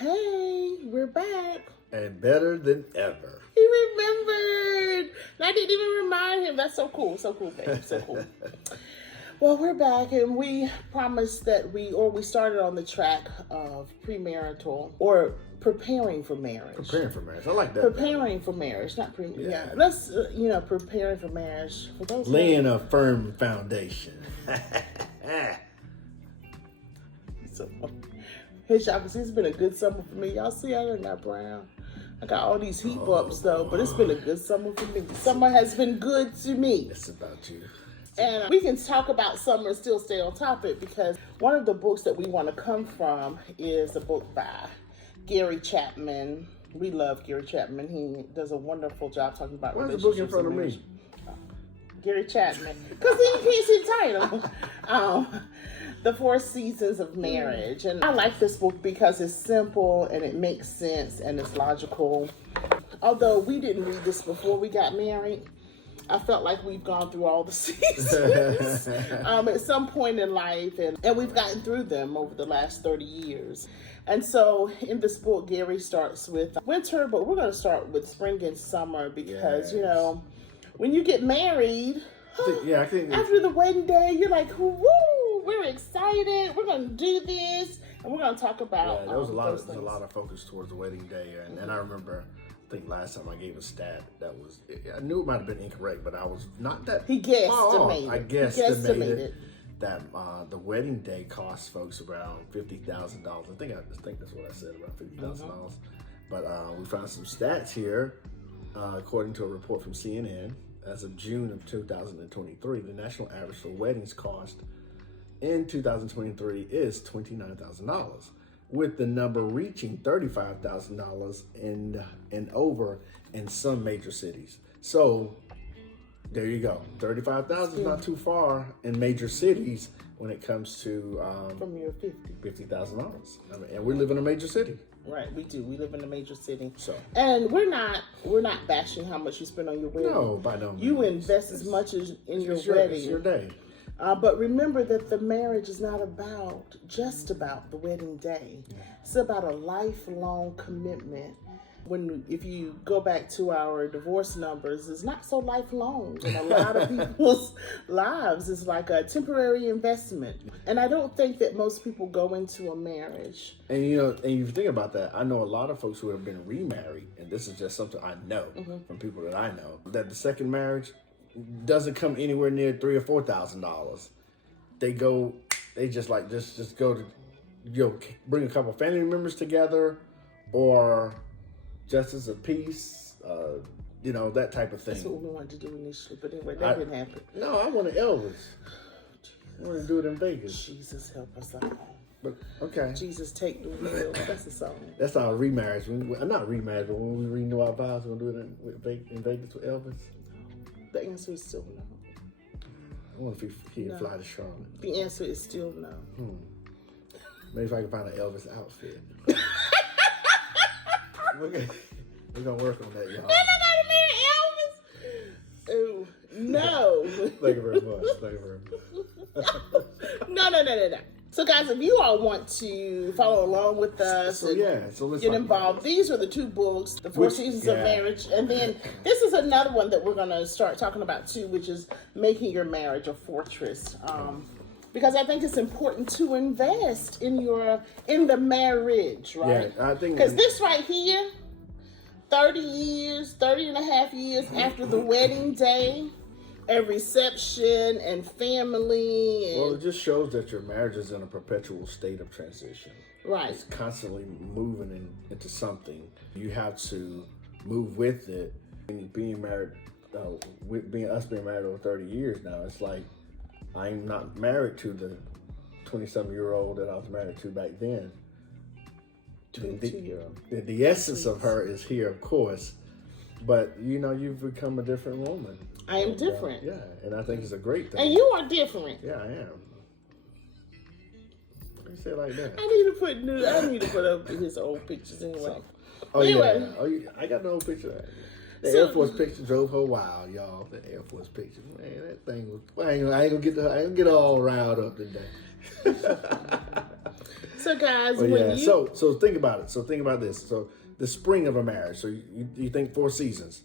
Hey, we're back. And better than ever. He remembered. And I didn't even remind him. That's so cool. So cool, babe. So cool. Well, we're back, and we promised that we started on the track of premarital or preparing for marriage. Preparing for marriage. I like that. Preparing for marriage, not yeah. Let's, preparing for marriage. For those laying a firm foundation. So, hey, y'all, because it's been a good summer for me. Y'all see, I done got brown. I got all these heat bumps, though, but it's been a good summer for me. Summer has been good to me. It's about you. And we can talk about summer and still stay on topic, because one of the books that we want to come from is a book by Gary Chapman. We love Gary Chapman. He does a wonderful job talking about relationships. What's the book in front of me? Gary Chapman. Because then you can't see the title. The 4 Seasons of Marriage. And I like this book because it's simple and it makes sense and it's logical. Although we didn't read this before we got married, I felt like we've gone through all the seasons at some point in life, and we've gotten through them over the last 30 years. And so in this book, Gary starts with winter, but we're going to start with spring and summer because, when you get married, I think after the wedding day, you're like, woo, we're excited. We're going to do this. And we're going to talk about there was a lot of focus towards the wedding day. And I remember, I think last time I gave a stat that was, I knew it might have been incorrect, but I was not that. He guesstimated. I guesstimated that the wedding day cost folks around $50,000. I think that's what I said, around $50,000. But we found some stats here. According to a report from CNN, as of June of 2023, the national average for weddings cost in 2023 is $29,000, with the number reaching $35,000 and over in some major cities. So there you go. $35,000 is not too far in major cities when it comes to from your $50,000. And we live in a major city. Right, we do. We live in a major city. So, and we're not bashing how much you spend on your wedding. No, by no means. You invest as much as in your wedding. It's your day. But remember that the marriage is not just about the wedding day. Yeah. It's about a lifelong commitment. If you go back to our divorce numbers, it's not so lifelong in a lot of people's lives. It's like a temporary investment. And I don't think that most people go into a marriage. And you think about that, I know a lot of folks who have been remarried, and this is just something I know from people that I know, that the second marriage doesn't come anywhere near $3,000 or $4,000. They just go to bring a couple family members together, or justice of peace, that type of thing. That's what we wanted to do initially, but anyway, that didn't happen. No, I wanted Elvis. I want to do it in Vegas. Jesus, help us out. But okay. Jesus, take the wheel. That's the song. That's our remarriage. Not remarriage, but when we renew our vows, we're going to do it in Vegas with Elvis. The answer is still no. I wonder if he'd fly to Charlotte. The answer is still no. Maybe if I can find an Elvis outfit. We're going to work on that, y'all. Elvis! Ooh, no. Thank you very much. No. So, guys, if you all want to follow along with us so let's get involved, these are the 2 books, The 4 Seasons of Marriage. And then this is another one that we're going to start talking about, too, which is Making Your Marriage a Fortress. Because I think it's important to invest in the marriage, right? Yeah, I think. Because this right here, 30 and a half years after the wedding day, and reception and family. Well, it just shows that your marriage is in a perpetual state of transition. Right. It's constantly moving into something. You have to move with it. And being married, us being married over 30 years now, it's like I'm not married to the 20-some-year-old that I was married to back then. 22-year-old. The essence of her is here, of course, but you've become a different woman. I am different. And I think it's a great thing. And you are different. Yeah, I am. Why you say it like that? I need to put up his old pictures anyway. I got no old picture. The Air Force picture drove her wild, y'all. The Air Force picture, man, that thing was. I ain't gonna get all riled up today. So guys, but when you so think about it. So think about this. So the spring of a marriage. So you think 4 seasons,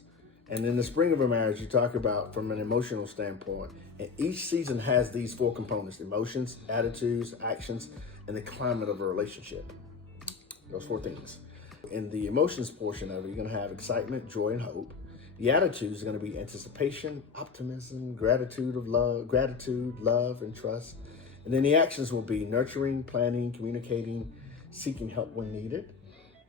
and in the spring of a marriage, you talk about from an emotional standpoint. And each season has these 4 components: emotions, attitudes, actions, and the climate of a relationship. Those 4 things. In the emotions portion of it, you're going to have excitement, joy, and hope. The attitudes are going to be anticipation, optimism, gratitude, love, and trust. And then the actions will be nurturing, planning, communicating, seeking help when needed.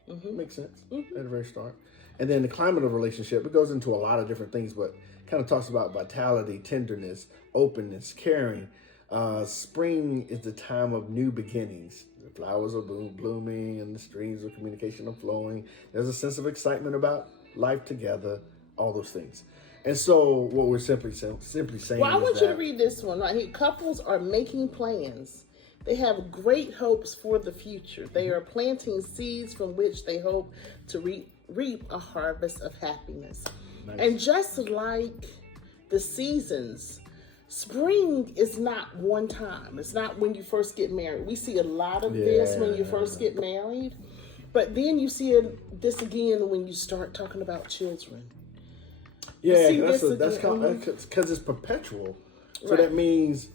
Makes sense at the very start. And then the climate of a relationship, it goes into a lot of different things, but kind of talks about vitality, tenderness, openness, caring. Spring is the time of new beginnings. The flowers are blooming and the streams of communication are flowing. There's a sense of excitement about life together, all those things. And so what we're simply saying Well, I want you to read this one right here. Couples are making plans. They have great hopes for the future. They are planting seeds from which they hope to reap a harvest of happiness. Nice. And just like the seasons, spring is not one time. It's not when you first get married. We see a lot of this when you first get married, but then you see this again when you start talking about children. Yeah, that's because it's perpetual. So that means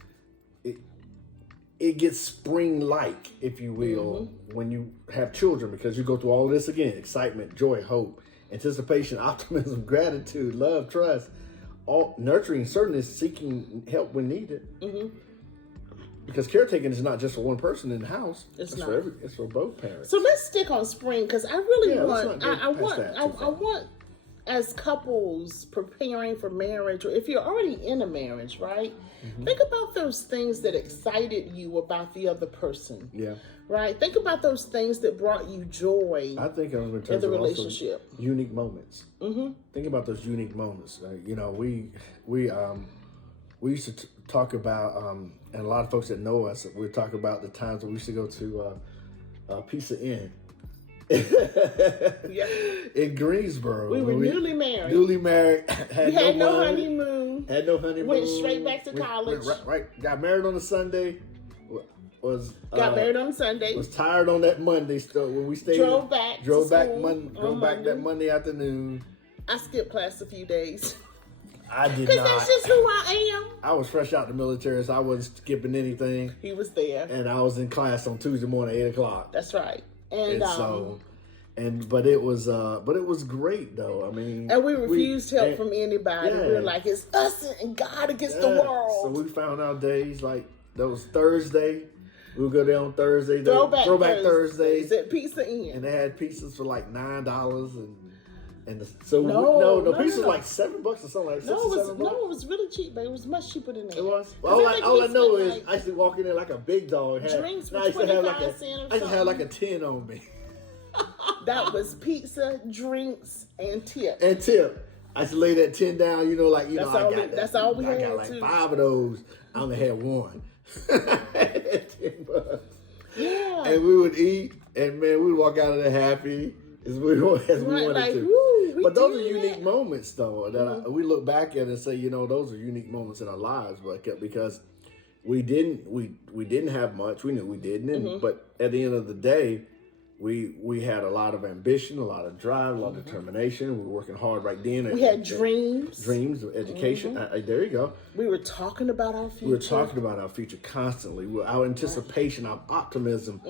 it gets spring-like, if you will, when you have children, because you go through all this again: excitement, joy, hope, anticipation, optimism, gratitude, love, trust. All nurturing, certainly seeking help when needed. Because caretaking is not just for one person in the house. It's for both parents. So let's stick on spring, because I really I want as couples preparing for marriage, or if you're already in a marriage, right? Think about those things that excited you about the other person. Yeah. Right? Think about those things that brought you joy. I think in terms the of relationship. Also unique moments. Think about those unique moments. We used to talk about, and a lot of folks that know us, we talk about the times when we used to go to Pizza Inn. In Greensboro. We were newly married. Had no honeymoon. Had no honeymoon. Went straight back to college. Got married on a Sunday. Got married on Sunday. Was tired on that Monday when we stayed. Drove back that Monday afternoon. I skipped class a few days. I did not. Because that's just who I am. I was fresh out the military, so I wasn't skipping anything. He was there. And I was in class on Tuesday morning, 8 o'clock. That's right. But it was great though. I mean, and we refused help from anybody. Yeah. We were like, it's us and God against the world. So we found out days like that was Thursday. We would go there on Thursday. Throwback Thursdays at Pizza Inn, and they had pizzas for like $9 no, pizza was like $7 or something like that. No, it was really cheap, but it was much cheaper than that. It was. Well, all I know is I used to walk in there like a big dog. Drinks were 25 cents. I used to have like a 10 on me. That was pizza, drinks, and tip. I used to lay that 10 down. That's all we had. I got like 5 of those. I only had one. $10. Yeah. And we would eat, and man, we'd walk out of there happy as we wanted to. But those are unique moments, though, that we look back at and say, those are unique moments in our lives, because we didn't have much. We knew we didn't, but at the end of the day, we had a lot of ambition, a lot of drive, a lot of determination. We were working hard right then. We had dreams. Dreams of education. There you go. We were talking about our future. We were talking about our future constantly. Our anticipation, our optimism,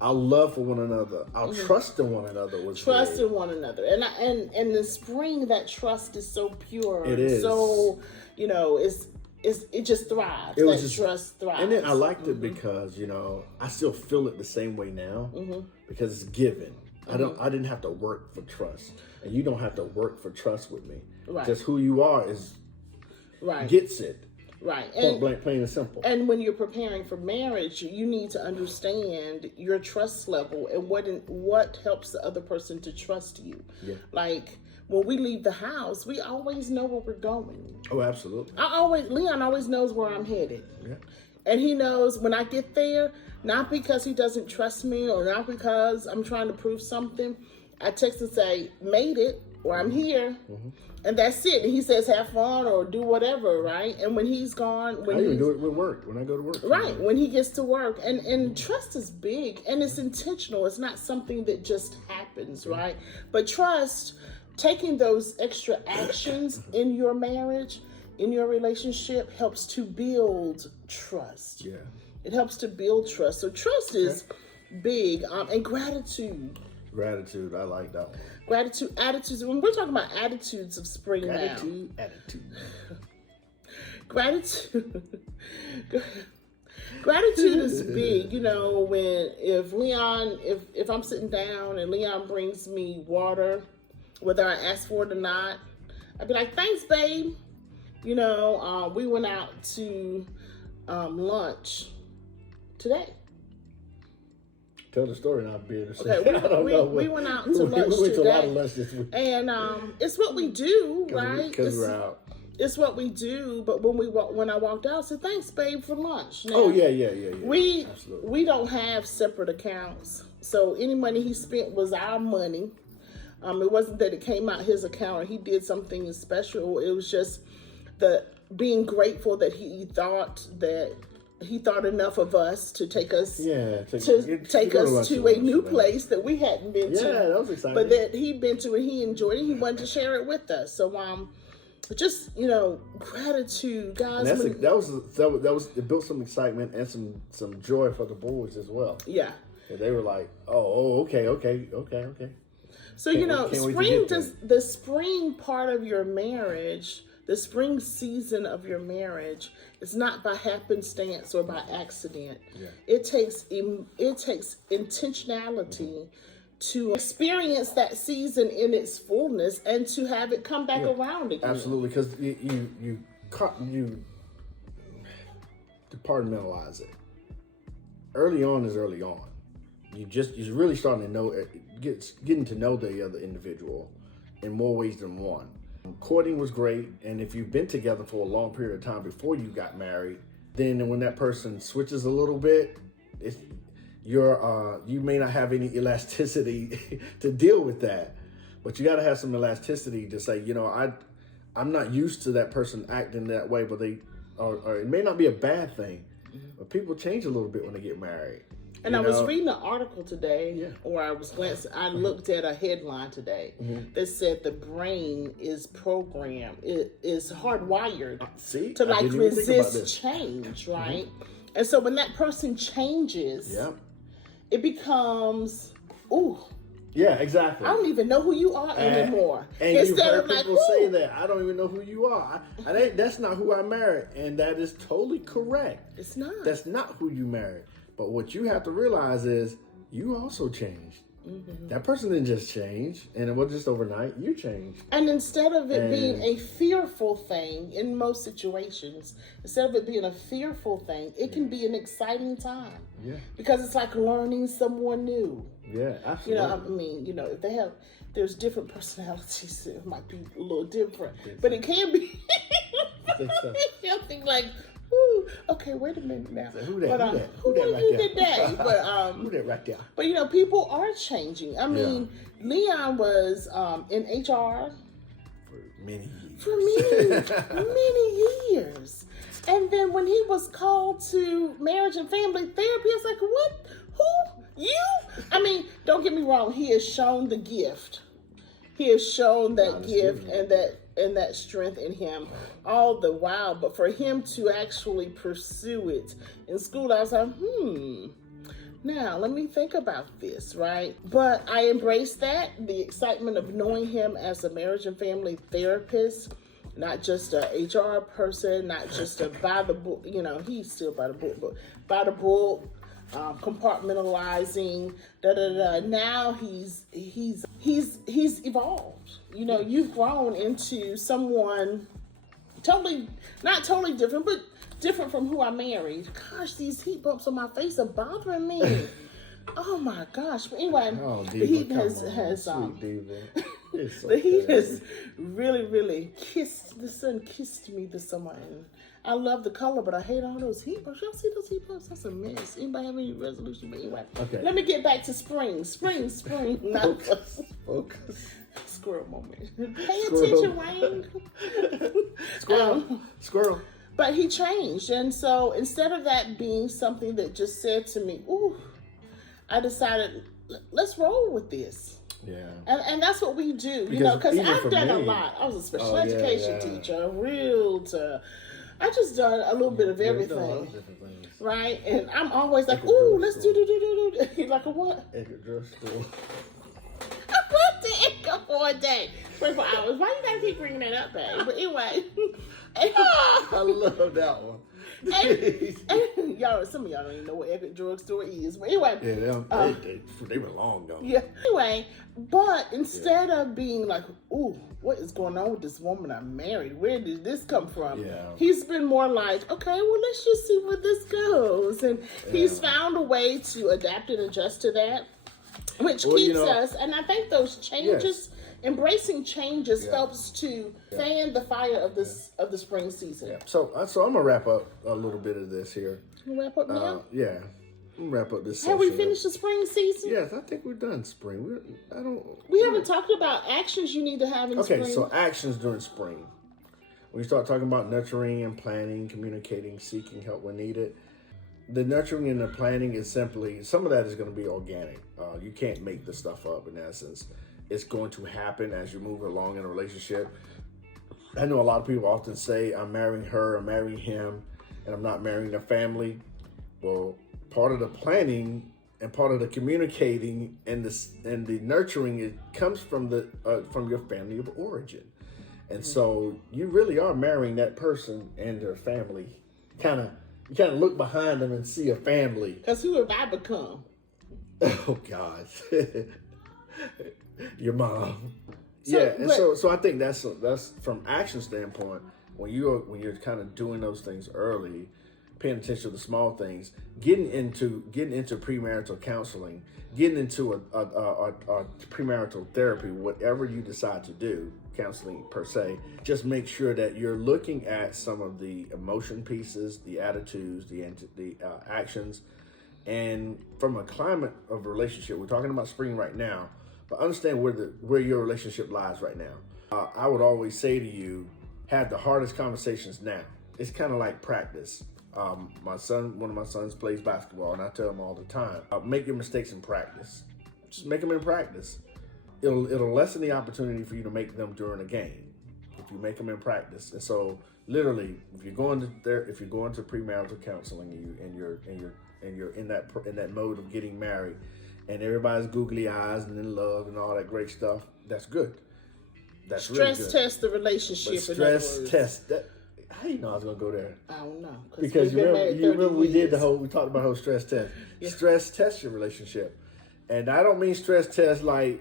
our love for one another, our trust in one another was in one another. And in the spring, that trust is so pure. It is. So, it just thrives. Trust thrives. And then I liked it because, I still feel it the same way now because it's given. I didn't have to work for trust. And you don't have to work for trust with me. Right. Just who you are gets it. Right. Point blank, plain and simple. And when you're preparing for marriage, you need to understand your trust level and what helps the other person to trust you. Yeah. Like, when we leave the house, we always know where we're going. Oh, absolutely. Leon always knows where I'm headed. Yeah. And he knows when I get there, not because he doesn't trust me or not because I'm trying to prove something. I text and say, made it, or I'm here. And that's it. And he says, have fun or do whatever, right? And when he's gone, I even do it with work, when I go to work. Right, when he gets to work. And trust is big, and it's intentional. It's not something that just happens, right? But trust, taking those extra actions in your marriage, in your relationship, helps to build trust. Yeah. It helps to build trust. So trust is big. And gratitude. Gratitude, I like that one. Gratitude, attitudes. When we're talking about attitudes of spring Attitude. Gratitude. Gratitude is big. You know, when if I'm sitting down and Leon brings me water, whether I ask for it or not, I'd be like, thanks, babe. You know, we went out to lunch today. Tell the story and I'll be able to say. Okay, we went out to lunch we went to a lot today. of lunch this week. And it's what we do, right? Because we're out. It's what we do. But when I walked out, I said, thanks, babe, for lunch. Now, Oh, yeah. We Absolutely. don't have separate accounts. So any money he spent was our money. It wasn't that it came out his account or he did something special. It was just being grateful that he thought enough of us to take us to a new place that we hadn't been to. Yeah, that was exciting. But that he'd been to and he enjoyed it. He wanted to share it with us. So just gratitude, guys. And that was it built some excitement and some joy for the boys as well. Yeah. And they were like, okay. So the spring part of your marriage, the spring season of your marriage, is not by happenstance or by accident. Yeah. It takes intentionality to experience that season in its fullness and to have it come back around again. Absolutely, because you departmentalize it. Early on is early on. You're really starting to know, getting to know the other individual in more ways than one. Courting was great, and if you've been together for a long period of time before you got married, then when that person switches a little bit, you may not have any elasticity to deal with that. But you got to have some elasticity to say, I'm not used to that person acting that way, but or it may not be a bad thing, but people change a little bit when they get married. And I was reading an article today, or I looked at a headline today that said the brain is programmed, it is hardwired to resist change, right? And so when that person changes, it becomes, yeah, exactly. I don't even know who you are anymore. And you've heard people say that, I don't even know who you are. That's not who I married. And that is totally correct. It's not. That's not who you married. But what you have to realize is you also changed. That person didn't just change, and it wasn't just overnight. You changed. And instead of it being a fearful thing, in most situations, instead of it being a fearful thing, it can be an exciting time. Yeah. Because it's like learning someone new. Yeah, absolutely. If there's different personalities, it might be a little different. But it can be something like, okay, wait a minute now. So who that right today? But who that right there? But people are changing. I mean, Leon was in HR for many years. And then when he was called to marriage and family therapy, I was like, what? Who? You? I mean, don't get me wrong. He has shown the gift. He has shown that gift and that strength in him all the while. But for him to actually pursue it in school, I was like, now let me think about this, right? But I embraced that, the excitement of knowing him as a marriage and family therapist, not just a HR person, not just a by the book, he's still by the book, but by the book, compartmentalizing, Now he's evolved. You've grown into someone not totally different, but different from who I married. Gosh, these heat bumps on my face are bothering me. Oh my gosh. But anyway, the heat has the heat has really the sun kissed me this summer. And I love the color, but I hate all those heat bumps. Y'all see those heat bumps? That's a mess. Anybody have any resolution? But anyway, let me get back to spring. Spring. Focus. Squirrel moment. Pay Squirrel. attention, Wayne. Squirrel. Squirrel. But he changed. And so instead of that being something that just said to me, ooh, I decided, let's roll with this. Yeah. And that's what we do, Because because even I've for done a me- lot. I was a special Oh, yeah, education yeah. teacher, a realtor. I just done a little bit of Yeah, we've done a lot everything. of different things. Right? And I'm always like, Like a ooh, let's drugstore. do. Like a what? At the drugstore. I went to Edgar for a day. 24 hours. Why you gotta keep bringing that up, babe? But anyway. I love that one. and y'all, some of y'all don't even know what Epic Drugstore is. But anyway. Yeah, they were long gone. Yeah. Anyway, but instead of being like, ooh, what is going on with this woman I married? Where did this come from? Yeah. He's been more like, okay, well, let's just see where this goes. And he's found a way to adapt and adjust to that, which keeps us. And I think those changes, embracing changes, helps to fan the fire of this of the spring season. Yeah. So I'm gonna wrap up a little bit of this here. You wrap up now? Yeah. I'm gonna wrap up this. Have we section. finished the spring season? Yes, I think we're done spring. We haven't talked about actions you need to have in spring. Okay, so actions during spring. When you start talking about nurturing and planning, communicating, seeking help when needed, the nurturing and the planning is simply, some of that is going to be organic. You can't make the stuff up in essence. It's going to happen as you move along in a relationship. I know a lot of people often say, I'm marrying her, I'm marrying him, and I'm not marrying their family. Well, part of the planning and part of the communicating and the nurturing, it comes from your family of origin. And so you really are marrying that person and their family. You kind of look behind them and see a family. Because who have I become? Oh God, your mom. So, So I think that's from action standpoint. When you're kind of doing those things early, paying attention to the small things, getting into premarital counseling, getting into a premarital therapy, whatever you decide to do, counseling per se, just make sure that you're looking at some of the emotion pieces, the attitudes, the actions, and from a climate of relationship. We're talking about spring right now, but understand where your relationship lies right now. I would always say to you, have the hardest conversations now. It's kind of like practice. One of my sons plays basketball, and I tell him all the time, make your mistakes in practice. Just make them in practice. It'll lessen the opportunity for you to make them during a game if you make them in practice. And so, literally, if you're going to premarital counseling and you're in that mode of getting married, and everybody's googly eyes and in love and all that great stuff, that's good. That's stress really good. test the relationship. But stress test that. How you know I was gonna go there? I don't know. Because you remember we talked about whole stress test. Yeah. Stress test your relationship, and I don't mean stress test like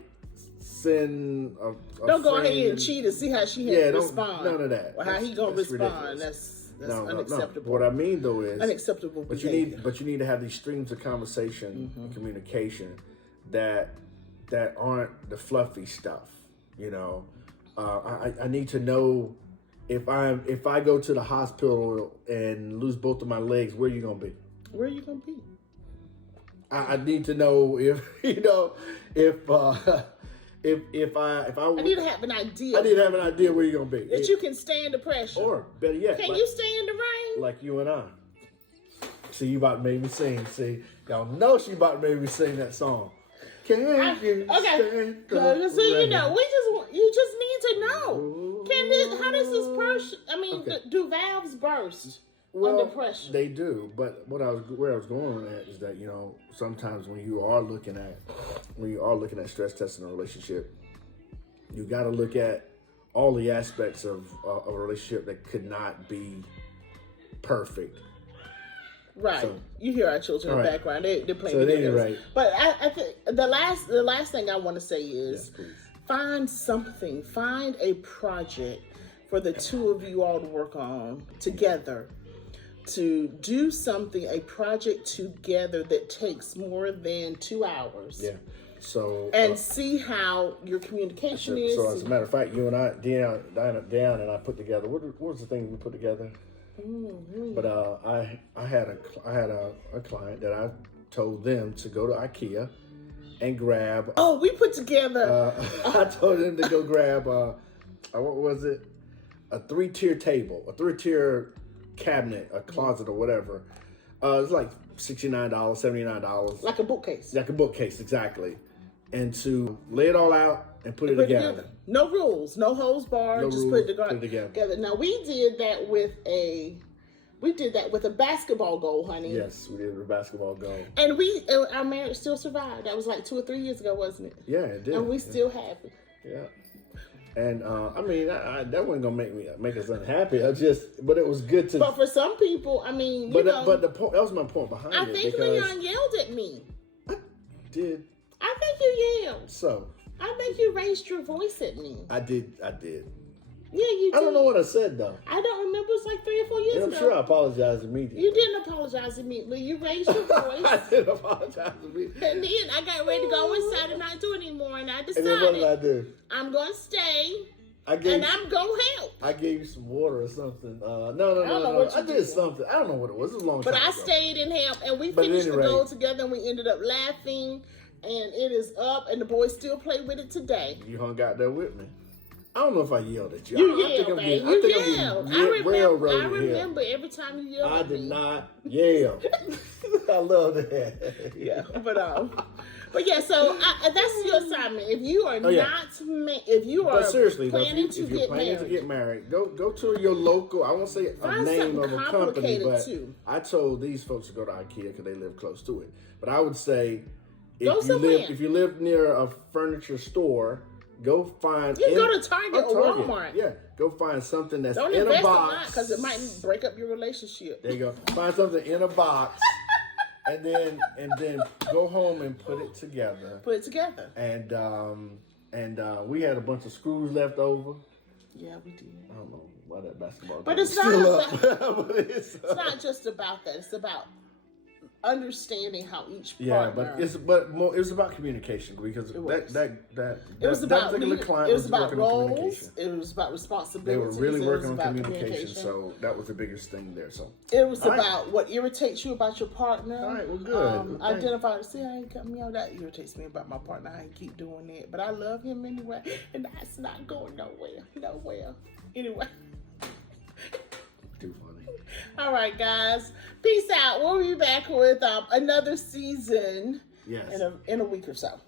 send a don't go friend ahead and cheat and see how she respond. None of that. Or how he gonna respond. Ridiculous. That's unacceptable. No. What I mean though is unacceptable But behavior. you need to have these streams of conversation and communication that aren't the fluffy stuff. You know, I need to know. If I go to the hospital and lose both of my legs, where are you gonna be? Where are you gonna be? I need to know if if I need to have an idea. I need to have an idea where you're gonna be. That you can stand the pressure. Or better yet, can you stay in the rain? Like you and I. See, you about to make me sing. See, y'all know she about to make me sing that song. Can you stand the rain? See, you just need to know. How does this burst? I mean, do valves burst under pressure? They do, but where I was going at is that, sometimes when you are looking at stress testing a relationship, you got to look at all the aspects of a relationship that could not be perfect. Right. So, you hear our children in the background. They're playing video games. Right. But I think the last thing I want to say is find a project for the two of you all to work on together, to do a project together that takes more than 2 hours. Yeah. So see how your communication is. So as a matter of fact, you and I, Dion and I put together. What was the thing we put together? Mm-hmm. But I had a client that I told them to go to IKEA and grab. Oh, we put together. I told him to go grab. What was it? A 3-tier table, a 3-tier cabinet, a closet, or whatever. It's like $69, $79. Like a bookcase. Like a bookcase, exactly. And to lay it all out and put it together. No rules, no holds barred. No just rules, put it together. Now we did that with a basketball goal, honey. Yes, we did with a basketball goal. And our marriage still survived. That was like 2 or 3 years ago, wasn't it? Yeah, it did. And we still happy. Yeah. And I mean, that wasn't gonna make us unhappy. But it was good to. But for some people, I mean, but the point, that was my point behind it. I think Leon yelled at me. I did. I think you yelled. So. I think you raised your voice at me. I did. Yeah, you did. I don't know what I said though. I don't remember. It was like 3 or 4 years ago. I'm sure I apologized immediately. You didn't apologize immediately. You raised your voice. I did apologize immediately. And then I got ready to go inside and not do it anymore. And I decided, and then what did I do? I'm going to stay. I'm going to help. I gave you some water or something. No. I did something. I don't know what it was. It was a long time ago. But I stayed and helped. And we finished the goal together. And we ended up laughing. And it is up. And the boys still play with it today. You hung out there with me. I don't know if I yelled at you. You yelled, man. You yelled. I remember every time you yelled at me. I did not yell. I love that. Yeah, but yeah. So that's your assignment. If you are if you are planning to get married, go to your local. I won't say a name of a company, but too. I told these folks to go to IKEA because they live close to it. But I would say if you live near a furniture store. Go find. You go to Target or Walmart. Yeah, go find something that's Don't in a box. Don't invest because it might break up your relationship. There you go. Find something in a box, and then go home and put it together. Put it together. And we had a bunch of screws left over. Yeah, we did. I don't know why that basketball. But it's not. It's not just about that. It's about understanding how each partner. It was about communication because it was about roles. It was about responsibilities. They were really working on communication, so that was the biggest thing there. So it was about what irritates you about your partner. All right, well, good. Identify. See, that irritates me about my partner. I keep doing it, but I love him anyway, and that's not going nowhere. Anyway. Too funny. All right, guys. Peace out. We'll be back with another season in a week or so.